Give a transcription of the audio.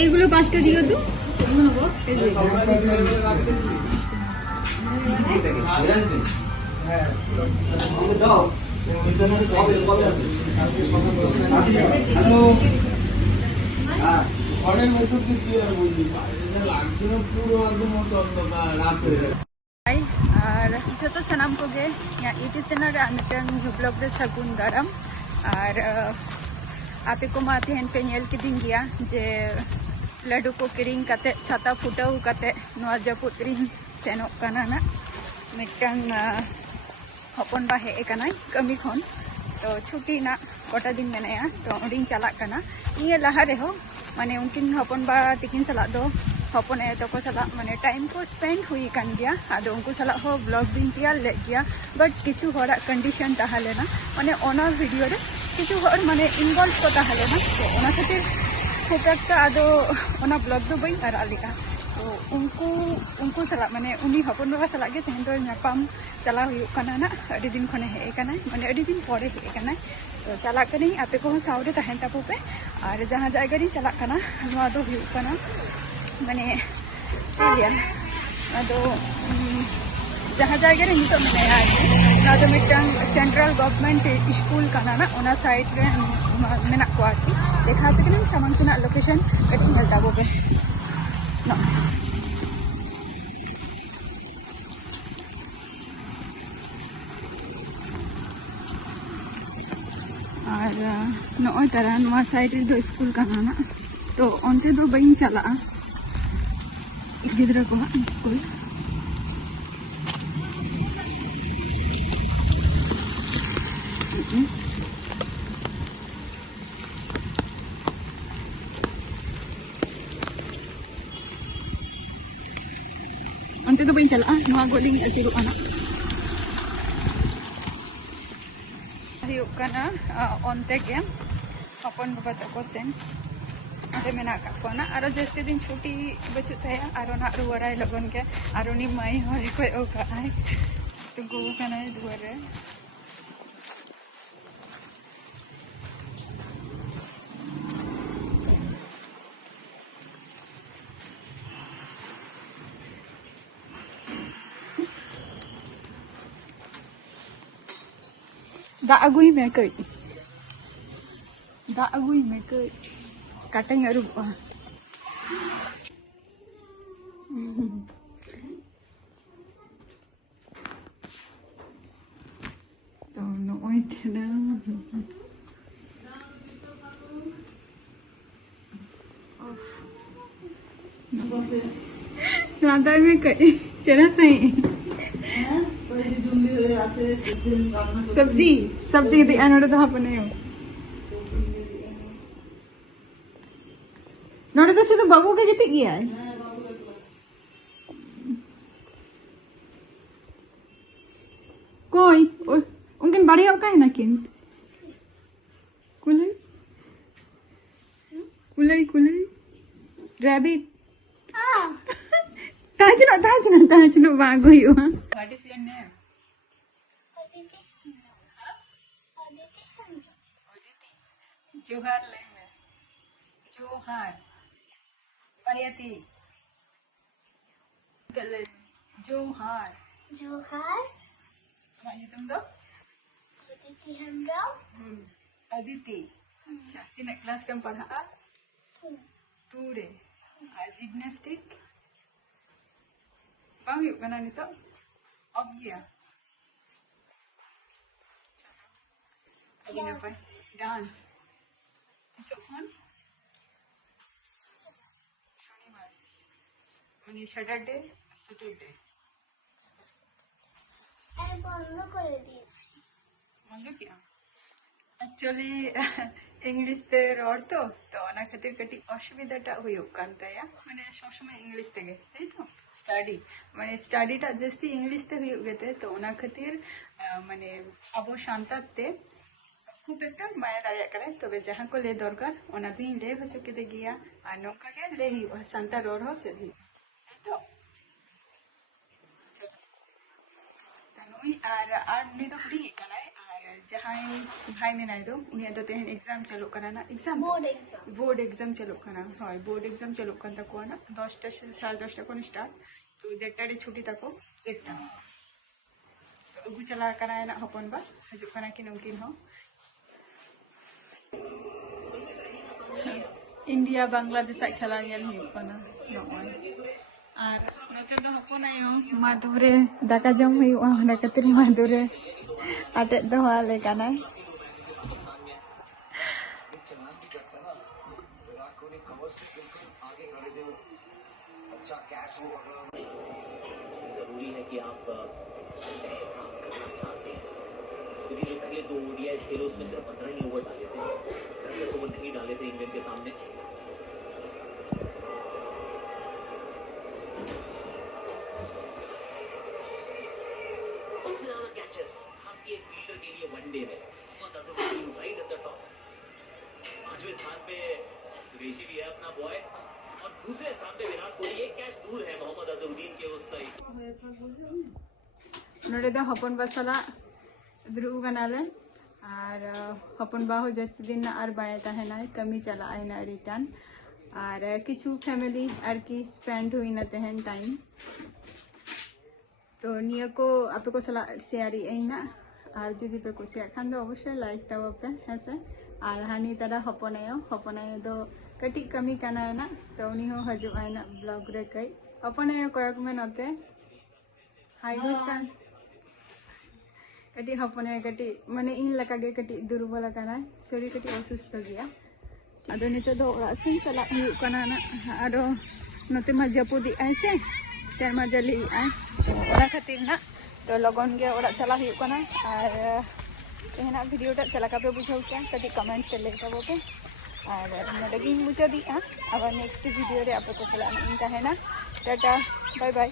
এইগুলো 5টা দিও তো। আর যত সানাম কোগে यूट्यूब चैनल रे आमिटन ब्लॉग रे सगुन दाराम और आपे को मा तेहन पे नेल किदिन गया जे लड्डू को किरिंग काते छाता फुटाव काते नवा जपुत रिंग सेनो काना ना मिटन हपन बा हे काना कमी खन तो छुट्टी ना कोटा दिन मेनाया तो ओडिन चला काना निये लहा रे हो माने उनकिन हपन बा तिकिन सला दो हपन ए तो को सला माने टाइम को स्पेंड हुई कान गया आदो उनको सला हो ब्लॉग दिन तैयार ले गया बट किछु होरा कंडीशन ताहालेना माने ओना वीडियो रे किछु होर माने इनवॉल्व को ताहालेना तो ओना खातिर खुबटा आदो ओना ब्लॉग दो बई करा लिया तो उनको सला माने उनी हपन बा सला गे तेहन दो नापाम चला हुई काना ना अडी दिन खने हे काना माने अडी दिन परे हे काना तो चला कनी आपे को सावरे तहन तापो पे और जहां जायगा री चला काना नवा दो हुई काना माने चलिया अदो जहां जायगा रे नितो मेनाया ना दो मिटन सेंट्रल गवर्नमेंट स्कूल काना ना ओना साइड रे मेना को आती देखा पे कनी सामंग सेना लोकेशन कटी नेलता बो पे ना और नॉय तारा नवा साइड रे दो स्कूल काना ना तो ओनते दो बइन चला गिद्रा को स्कूल ओनते दो बइन चला नवा गोलिंग अचिरु आना हुयुकाना ओनते के हपन बाबा तको सेन अरे मेना का कोना आरो जस्ते दिन छुट्टी बचु थाया आरो ना रुवाराय लगन के आरो नि माई होय कोय ओका आय तुगो काना दुआरे दा अगुई में कई दा अगुई में कई काटेंगे रुपा तो नोई तेना नादा में कई चला सही सब्जी सब्जी दी अनोडे तो हपने नोडे तो सिर्फ बाबू के कितने किया है कोई उनके बड़ी का है ना किन कुलई कुलई कुलई रैबिट ताजनो बागो यू हां व्हाट इज योर नेम जोहार ले में जोहार परियति कले जोहार जोहार मानी तुम दो अदिति हमरा अदिति अच्छा तीन क्लास में पढ़ा तू रे और जिम्नास्टिक बांगी बना नहीं तो अब गया चलो अभी डांस so fun শনিবার মানে স্যাটারডে আমি বন্ধ করে দিয়েছি বন্ধ কিয়া एक्चुअली इंग्लिश ते रॉड तो ओना खातिर कटी असुविधाटा हुयुक कान ताया माने सब समय इंग्लिश तेगे ताई तो स्टडी माने स्टडीटा जस्ती इंग्लिश ते हुयुक गेते तो ओना खातिर माने अबो शांताते खूब एक माया दाड़ा करे तबे जहां को ले दरकार ओना दिन ले बच्चों के दे गया और नौका के ले ही संता रोड हो चली तो चलो तनुई और नी तो फ्री कनाय और जहाँ भाई मेनाई दो उन्हें दो तेहन एग्जाम चलो करा ना एग्जाम बोर्ड एग्जाम चलो करा हाँ बोर्ड एग्जाम चलो कर तको ना 10टा से 10:30 को स्टार्ट तो 1:30 छुट्टी तको 1टा तो अगू चला करा ना हपन बा हजू करा कि उनकिन हो इंडिया बांग्लादेश खेला गेल हुना और नोते दो हपन आयो माधुरे दाका जम हुआ हना खातिर माधुरे आटे दोहाले काना जरूरी है कि आप करना चाहते हैं क्योंकि जो पहले 2 ओडीआई खेले उसमें सिर्फ 15 ही ओवर डाले थे 10 ओवर नहीं डाले थे इंग्लैंड के सामने सबसे ज्यादा कैचेस भारतीय फील्डर के लिए वनडे में Mohammad Azharuddin right at the top 5वें स्थान पे ऋषि भी है अपना बॉय और दूसरे स्थान पे विराट कोहली एक कैच दूर है मोहम्मद अजहरुद्दीन के उस साइड नोड़े दो हपन बसला द्रुव गनाले और हपन बाहु जस्त दिन और बाय तहना कमी चला आना रिटर्न और किछु फैमिली और की स्पेंड हुई न तहन टाइम तो निया को आपे को सला शेयर आईना और जुदी पे कुसिया खान दो अवश्य लाइक तब पे हेसे और हानि तरा हपनायो दो कटी कमी काना ना तो उनी हो हजू आना ब्लॉग रे कई हपनायो कयक में नते हाई गुड कटी हपनायो कटी माने इन लका गे कटी दुर्बल काना शरीर कटी असुस्थ गया अदो नितो दो ओरा सेन चला हुई काना ना आरो नते मा जपुदी ऐसे शर्मा जली आए तो ओरा खातिर ना तो लगन गे ओरा चला हुई काना और तेहना वीडियो टा चला का पे बुझाउ क्या कटी कमेंट कर ले तबो पे और नडगी बुझा दी अब नेक्स्ट वीडियो रे आप को चला इन का है ना टाटा बाय बाय।